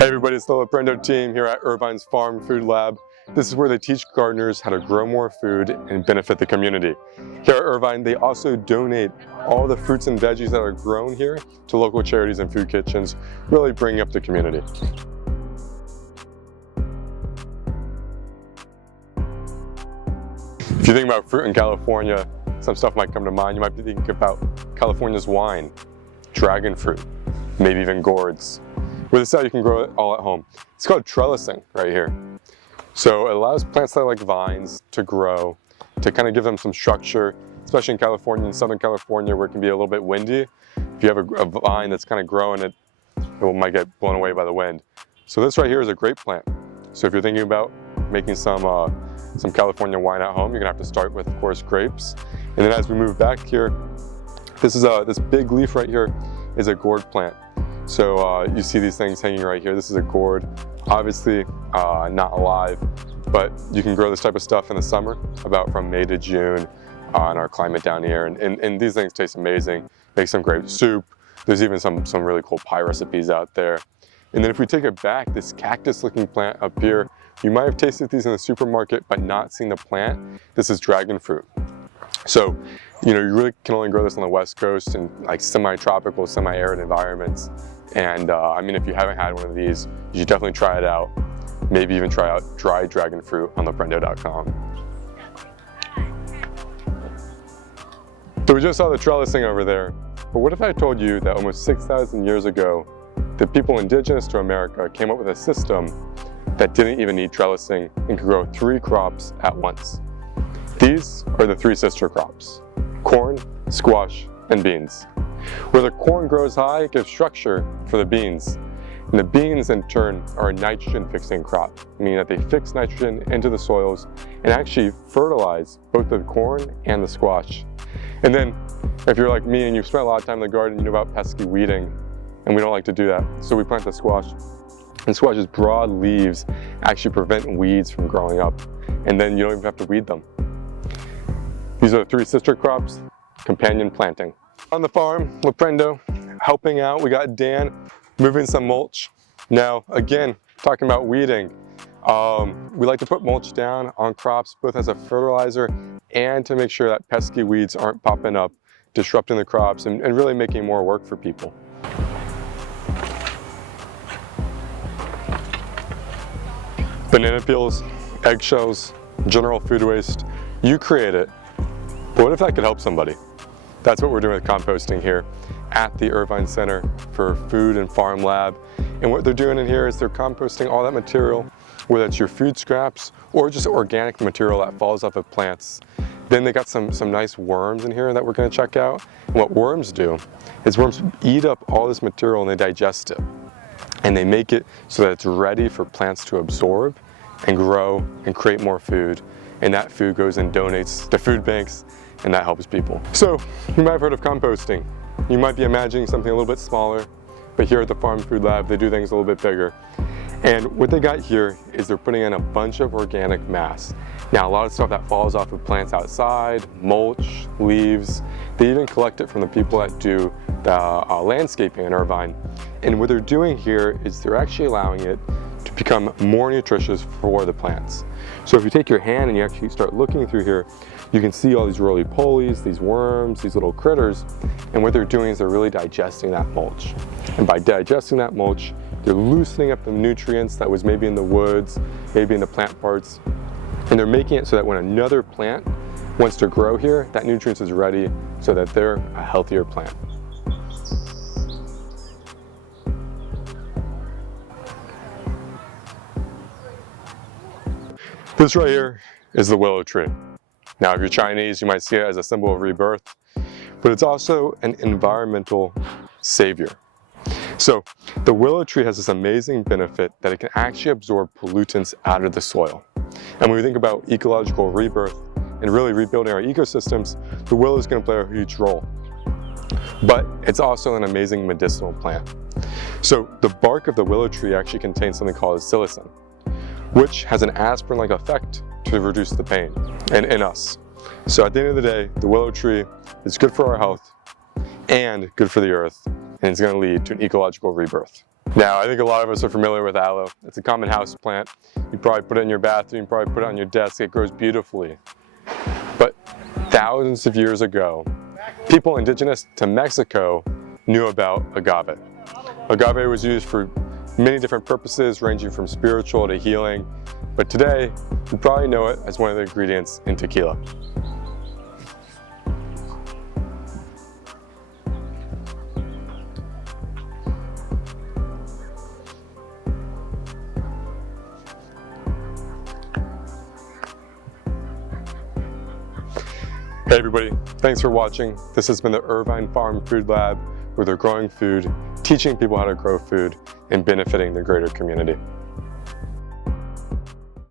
Hey everybody, it's the Leprendo team here at Irvine's Farm Food Lab. This is where they teach gardeners how to grow more food and benefit the community. Here at Irvine, they also donate all the fruits and veggies that are grown here to local charities and food kitchens, really bringing up the community. If you think about fruit in California, some stuff might come to mind. You might be thinking about California's wine, dragon fruit, maybe even gourds. With this out, you can grow it all at home. It's called trellising right here. So it allows plants that are like vines to grow, to kind of give them some structure, especially in California, in Southern California, where it can be a little bit windy. If you have a vine that's kind of growing, it might get blown away by the wind. So this right here is a grape plant. So if you're thinking about making some California wine at home, you're gonna have to start with, of course, grapes. And then as we move back here, this big leaf right here is a gourd plant. So you see these things hanging right here. This is a gourd, obviously not alive, but you can grow this type of stuff in the summer, about from May to June in our climate down here. And these things taste amazing. Make some great soup. There's even some really cool pie recipes out there. And then if we take it back, this cactus looking plant up here, you might have tasted these in the supermarket, but not seen the plant. This is dragon fruit. So, you really can only grow this on the West Coast in like semi-tropical, semi-arid environments. And I mean, if you haven't had one of these, you should definitely try it out. Maybe even try out dried dragon fruit on leprendo.com. So we just saw the trellising over there, but what if I told you that almost 6,000 years ago, the people indigenous to America came up with a system that didn't even need trellising and could grow 3 crops at once. These are the 3 sister crops: corn, squash, and beans. Where the corn grows high, it gives structure for the beans. And the beans, in turn, are a nitrogen-fixing crop, meaning that they fix nitrogen into the soils and actually fertilize both the corn and the squash. And then, if you're like me and you've spent a lot of time in the garden, you know about pesky weeding, and we don't like to do that. So we plant the squash. And squash's broad leaves actually prevent weeds from growing up, and then you don't even have to weed them. These are the 3 sister crops, companion planting. On the farm, Leprendo, helping out, we got Dan moving some mulch. Now, again, talking about weeding, we like to put mulch down on crops, both as a fertilizer and to make sure that pesky weeds aren't popping up, disrupting the crops and really making more work for people. Banana peels, eggshells, general food waste, you create it. But what if that could help somebody? That's what we're doing with composting here at the Irvine Center for Food and Farm Lab. And what they're doing in here is they're composting all that material, whether it's your food scraps or just organic material that falls off of plants. Then they got some nice worms in here that we're gonna check out. And what worms do is worms eat up all this material and they digest it. And they make it so that it's ready for plants to absorb and grow and create more food. And that food goes and donates to food banks, and that helps people. So you might have heard of composting. You might be imagining something a little bit smaller, but here at the Farm Food Lab, they do things a little bit bigger. And what they got here is they're putting in a bunch of organic mass. Now, a lot of stuff that falls off of plants outside, mulch, leaves, they even collect it from the people that do the landscaping in Irvine. And what they're doing here is they're actually allowing it to become more nutritious for the plants. So if you take your hand and you actually start looking through here, you can see all these roly-polies, these worms, these little critters, and what they're doing is they're really digesting that mulch. And by digesting that mulch, they're loosening up the nutrients that was maybe in the woods, maybe in the plant parts, and they're making it so that when another plant wants to grow here, that nutrients is ready so that they're a healthier plant. This right here is the willow tree. Now, if you're Chinese, you might see it as a symbol of rebirth, but it's also an environmental savior. So the willow tree has this amazing benefit that it can actually absorb pollutants out of the soil. And when we think about ecological rebirth and really rebuilding our ecosystems, the willow is going to play a huge role. But it's also an amazing medicinal plant. So the bark of the willow tree actually contains something called psilocin, which has an aspirin-like effect to reduce the pain in us. So at the end of the day, the willow tree is good for our health and good for the earth, and it's going to lead to an ecological rebirth. Now, I think a lot of us are familiar with aloe. It's a common house plant. You probably put it in your bathroom, you probably put it on your desk. It grows beautifully. But thousands of years ago, people indigenous to Mexico knew about agave. Agave was used for many different purposes, ranging from spiritual to healing. But today, you probably know it as one of the ingredients in tequila. Hey everybody, thanks for watching. This has been the Irvine Farm Food Lab, where they're growing food, teaching people how to grow food, and benefiting the greater community.